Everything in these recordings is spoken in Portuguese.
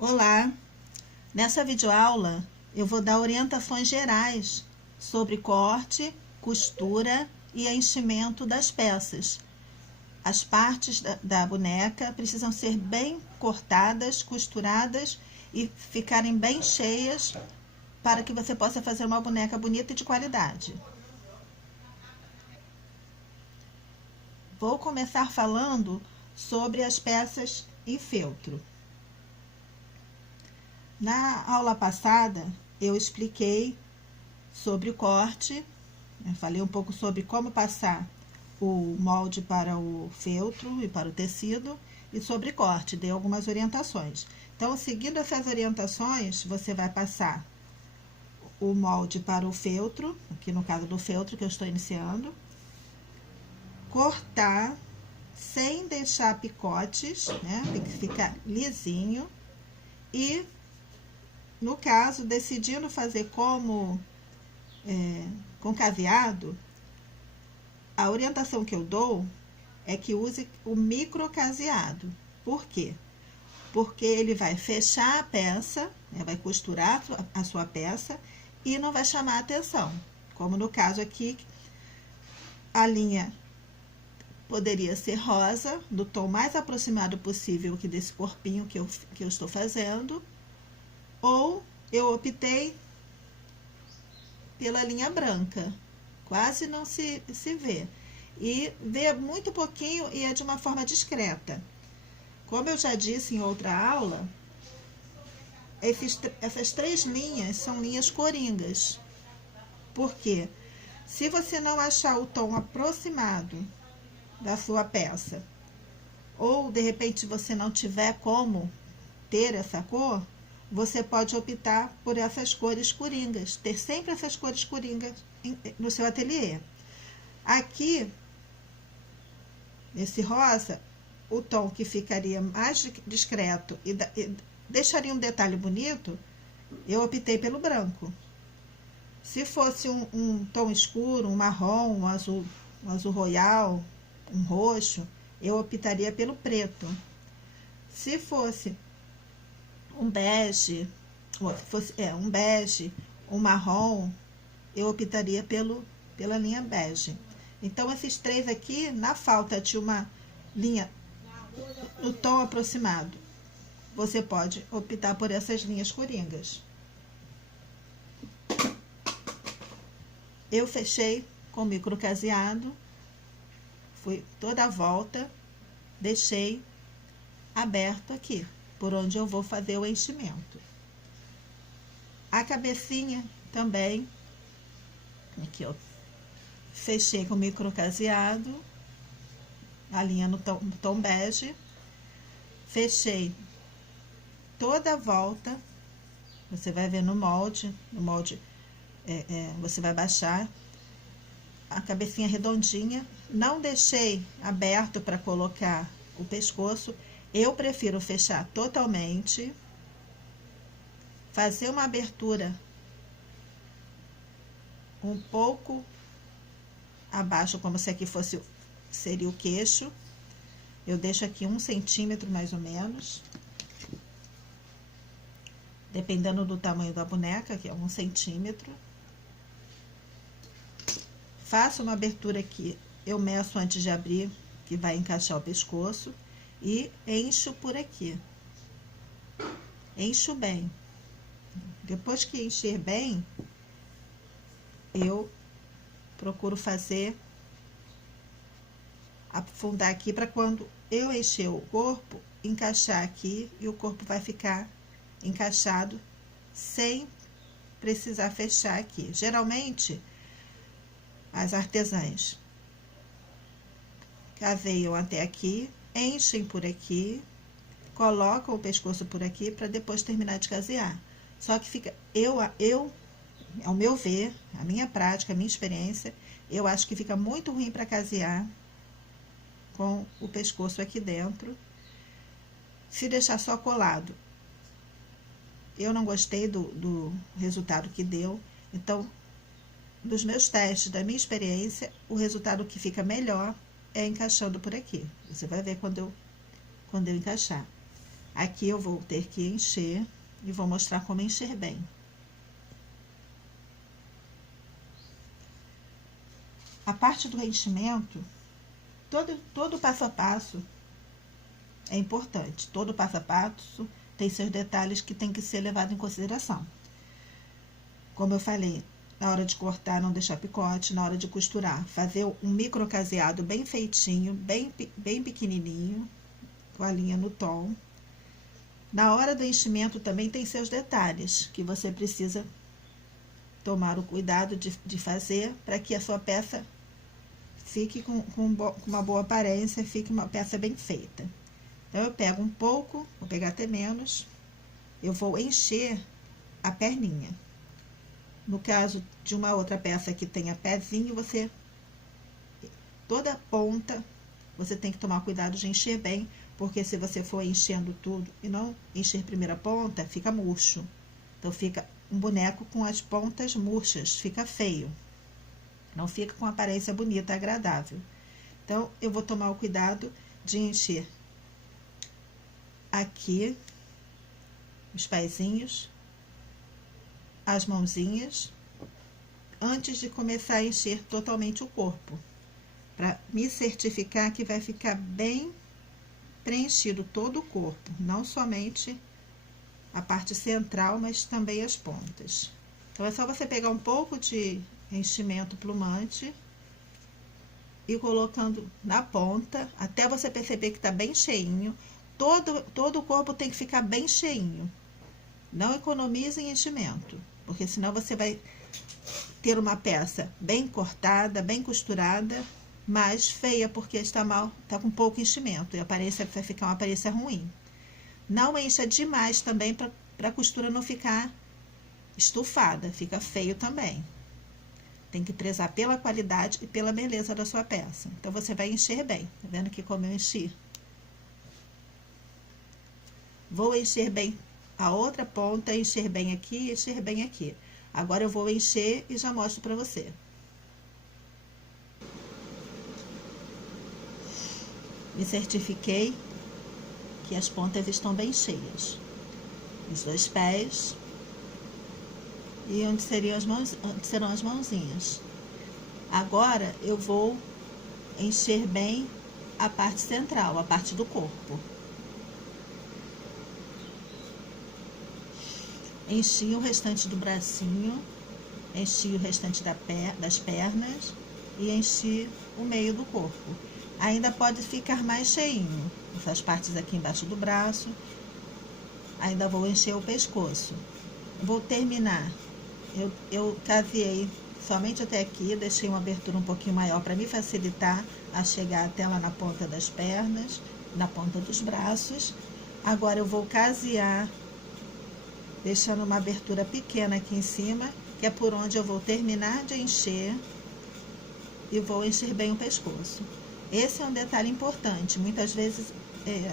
Olá! Nessa videoaula eu vou dar orientações gerais sobre corte, costura e enchimento das peças. As partes da boneca precisam ser bem cortadas, costuradas e ficarem bem cheias para que você possa fazer uma boneca bonita e de qualidade. Vou começar falando sobre as peças em feltro. Na aula passada, eu expliquei sobre o corte, falei um pouco sobre como passar o molde para o feltro e para o tecido, e sobre corte, dei algumas orientações. Então, seguindo essas orientações, você vai passar o molde para o feltro, aqui no caso do feltro que eu estou iniciando, cortar sem deixar picotes, né? Tem que ficar lisinho, e no caso, decidindo fazer com caseado, a orientação que eu dou é que use o micro caseado. Por quê? Porque ele vai fechar a peça, né, vai costurar a sua peça e não vai chamar a atenção. Como no caso aqui, a linha poderia ser rosa, do tom mais aproximado possível que desse corpinho que eu estou fazendo, ou eu optei pela linha branca, quase não se vê, e vê muito pouquinho e é de uma forma discreta. Como eu já disse em outra aula, essas três linhas são linhas coringas. Por quê? Se você não achar o tom aproximado da sua peça, ou de repente você não tiver como ter essa cor, você pode optar por essas cores coringas, ter sempre essas cores coringas no seu ateliê. Aqui, esse rosa, o tom que ficaria mais discreto e deixaria um detalhe bonito, eu optei pelo branco. Se fosse um tom escuro, um marrom, um azul royal, um roxo, eu optaria pelo preto. Se fosse um bege, um marrom, eu optaria pela linha bege. Então, esses três aqui, na falta de uma linha no tom aproximado, você pode optar por essas linhas coringas. Eu fechei com micro caseado, fui toda a volta, deixei aberto aqui, por onde eu vou fazer o enchimento. A cabecinha também, aqui eu fechei com micro caseado, a linha no tom bege, fechei toda a volta, você vai ver no molde você vai baixar a cabecinha redondinha, não deixei aberto para colocar o pescoço. Eu prefiro fechar totalmente, fazer uma abertura um pouco abaixo, como se aqui seria o queixo. Eu deixo aqui 1 centímetro mais ou menos, dependendo do tamanho da boneca, que é 1 centímetro. Faço uma abertura aqui, eu meço antes de abrir, que vai encaixar o pescoço. E encho por aqui. Encho bem. Depois que encher bem, eu procuro afundar aqui para quando eu encher o corpo, encaixar aqui e o corpo vai ficar encaixado sem precisar fechar aqui. Geralmente, as artesãs caseiam até aqui, enchem por aqui, colocam o pescoço por aqui para depois terminar de casear. Só que fica, ao meu ver, a minha prática, a minha experiência, eu acho que fica muito ruim para casear com o pescoço aqui dentro, se deixar só colado. Eu não gostei do resultado que deu. Então, dos meus testes, da minha experiência, o resultado que fica melhor é encaixando por aqui. Você vai ver quando eu encaixar. Aqui eu vou ter que encher e vou mostrar como encher bem. A parte do enchimento, todo passo a passo é importante. Todo passo a passo tem seus detalhes que tem que ser levado em consideração. Como eu falei, na hora de cortar, não deixar picote, na hora de costurar, fazer um micro caseado bem feitinho, bem pequenininho, com a linha no tom. Na hora do enchimento também tem seus detalhes, que você precisa tomar o cuidado de fazer para que a sua peça fique com uma boa aparência, fique uma peça bem feita. Então, eu pego um pouco, vou pegar até menos, eu vou encher a perninha. No caso de uma outra peça que tenha pezinho, toda a ponta, você tem que tomar cuidado de encher bem, porque se você for enchendo tudo e não encher primeira ponta, fica murcho. Então, fica um boneco com as pontas murchas, fica feio. Não fica com aparência bonita, agradável. Então, eu vou tomar o cuidado de encher aqui os pezinhos, as mãozinhas, antes de começar a encher totalmente o corpo, para me certificar que vai ficar bem preenchido todo o corpo, não somente a parte central, mas também as pontas. Então, é só você pegar um pouco de enchimento plumante e colocando na ponta, até você perceber que está bem cheinho. Todo o corpo tem que ficar bem cheinho. Não economize em enchimento, porque senão você vai ter uma peça bem cortada, bem costurada, mas feia, porque está com pouco enchimento, e a aparência vai ficar uma aparência ruim. Não encha demais também, para a costura não ficar estufada, fica feio também. Tem que prezar pela qualidade e pela beleza da sua peça. Então, você vai encher bem. Tá vendo aqui como eu enchi? Vou encher bem a outra ponta, encher bem aqui, encher bem aqui. Agora, eu vou encher e já mostro pra você. Me certifiquei que as pontas estão bem cheias. Os dois pés e onde serão as mãozinhas. Agora, eu vou encher bem a parte central, a parte do corpo. Enchi o restante do bracinho, enchi o restante das pernas e enchi o meio do corpo. Ainda pode ficar mais cheinho, essas partes aqui embaixo do braço. Ainda vou encher o pescoço. Vou terminar. Eu caseei somente até aqui, deixei uma abertura um pouquinho maior para me facilitar a chegar até lá na ponta das pernas, na ponta dos braços. Agora eu vou casear, deixando uma abertura pequena aqui em cima, que é por onde eu vou terminar de encher e vou encher bem o pescoço. Esse é um detalhe importante. Muitas vezes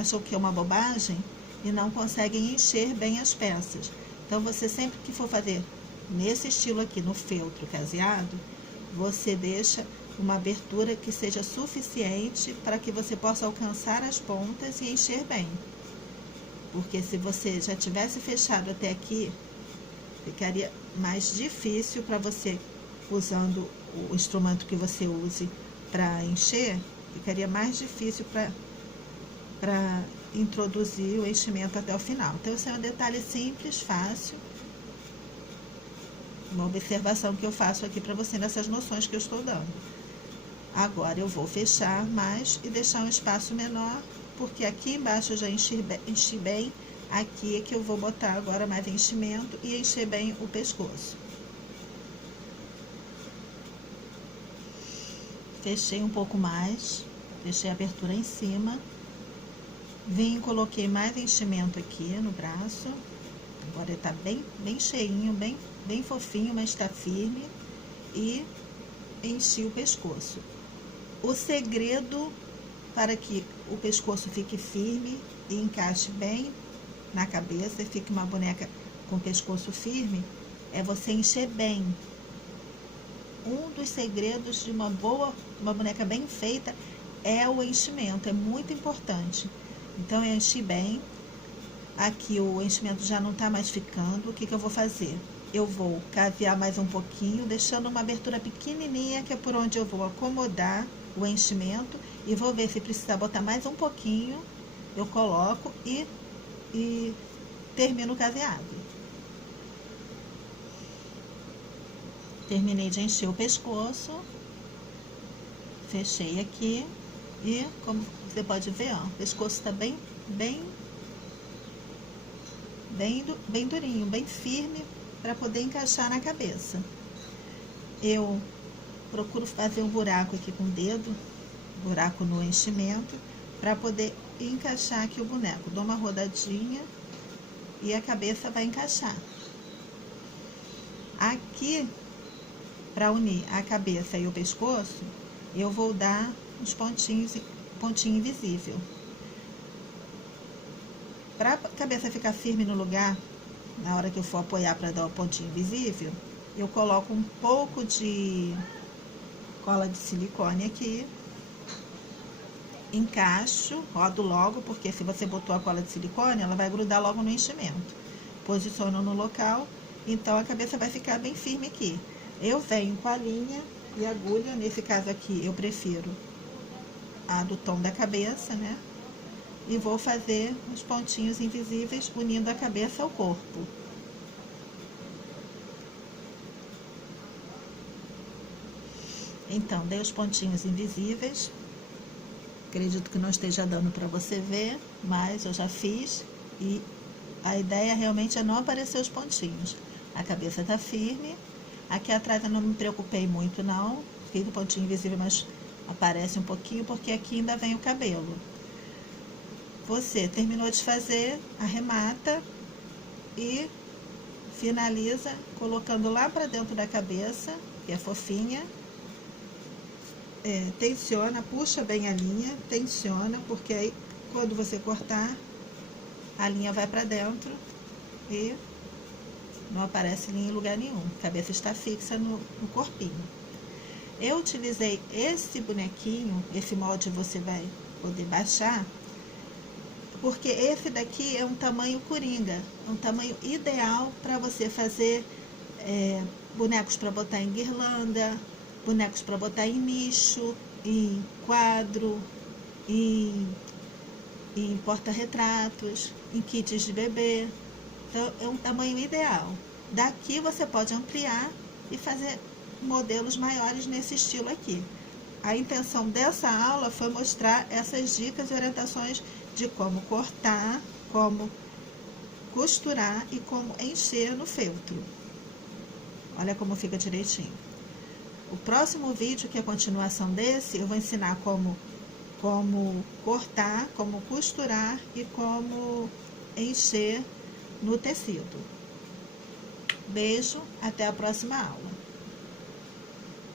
acham que é uma bobagem e não conseguem encher bem as peças. Então, você sempre que for fazer nesse estilo aqui, no feltro caseado, você deixa uma abertura que seja suficiente para que você possa alcançar as pontas e encher bem. Porque se você já tivesse fechado até aqui, ficaria mais difícil para você, usando o instrumento que você use para encher, ficaria mais difícil para introduzir o enchimento até o final. Então, esse é um detalhe simples, fácil. Uma observação que eu faço aqui para você nessas noções que eu estou dando. Agora, eu vou fechar mais e deixar um espaço menor, porque aqui embaixo eu já enchi bem. Aqui é que eu vou botar agora mais enchimento e encher bem o pescoço. Fechei um pouco mais, deixei a abertura em cima. Vim e coloquei mais enchimento aqui no braço. Agora ele tá bem cheinho, bem fofinho, mas está firme. E enchi o pescoço. O segredo para que o pescoço fique firme e encaixe bem na cabeça e fique uma boneca com o pescoço firme, é você encher bem. Um dos segredos de uma boneca bem feita é o enchimento, é muito importante. Então, eu enchi bem, Aqui o enchimento já não está mais ficando. O que eu vou fazer? Eu vou cavear mais um pouquinho, deixando uma abertura pequenininha, que é por onde eu vou acomodar o enchimento. E vou ver se precisar botar mais um pouquinho. Eu coloco e termino o caveado. Terminei de encher o pescoço. Fechei aqui. E como você pode ver, ó, o pescoço está bem durinho, bem firme, para poder encaixar na cabeça. Eu procuro fazer um buraco aqui com o dedo, buraco no enchimento, para poder encaixar aqui o boneco. Dou uma rodadinha e a cabeça vai encaixar. Aqui, para unir a cabeça e o pescoço, eu vou dar uns pontinho invisível. Para a cabeça ficar firme no lugar, na hora que eu for apoiar para dar o pontinho invisível, eu coloco um pouco de cola de silicone aqui, encaixo, rodo logo, porque se você botou a cola de silicone, ela vai grudar logo no enchimento. Posiciono no local, então a cabeça vai ficar bem firme aqui. Eu venho com a linha e agulha, nesse caso aqui eu prefiro a do tom da cabeça, né? E vou fazer os pontinhos invisíveis unindo a cabeça ao corpo. Então, dei os pontinhos invisíveis. Acredito que não esteja dando para você ver, mas eu já fiz. E a ideia realmente é não aparecer os pontinhos. A cabeça tá firme. Aqui atrás eu não me preocupei muito não. Fiz o pontinho invisível, mas aparece um pouquinho, porque aqui ainda vem o cabelo. Você terminou de fazer, arremata e finaliza colocando lá para dentro da cabeça, que é fofinha. Tensiona, puxa bem a linha, tensiona, porque aí quando você cortar, a linha vai para dentro e não aparece linha em lugar nenhum. A cabeça está fixa no corpinho. Eu utilizei esse bonequinho, esse molde você vai poder baixar, porque esse daqui é um tamanho coringa, é um tamanho ideal para você fazer bonecos para botar em guirlanda, bonecos para botar em nicho, em quadro, em porta-retratos, em kits de bebê. Então, é um tamanho ideal. Daqui você pode ampliar e fazer modelos maiores nesse estilo aqui. A intenção dessa aula foi mostrar essas dicas e orientações de como cortar, como costurar e como encher no feltro. Olha como fica direitinho. O próximo vídeo, que é a continuação desse, eu vou ensinar como cortar, como costurar e como encher no tecido. Beijo, até a próxima aula.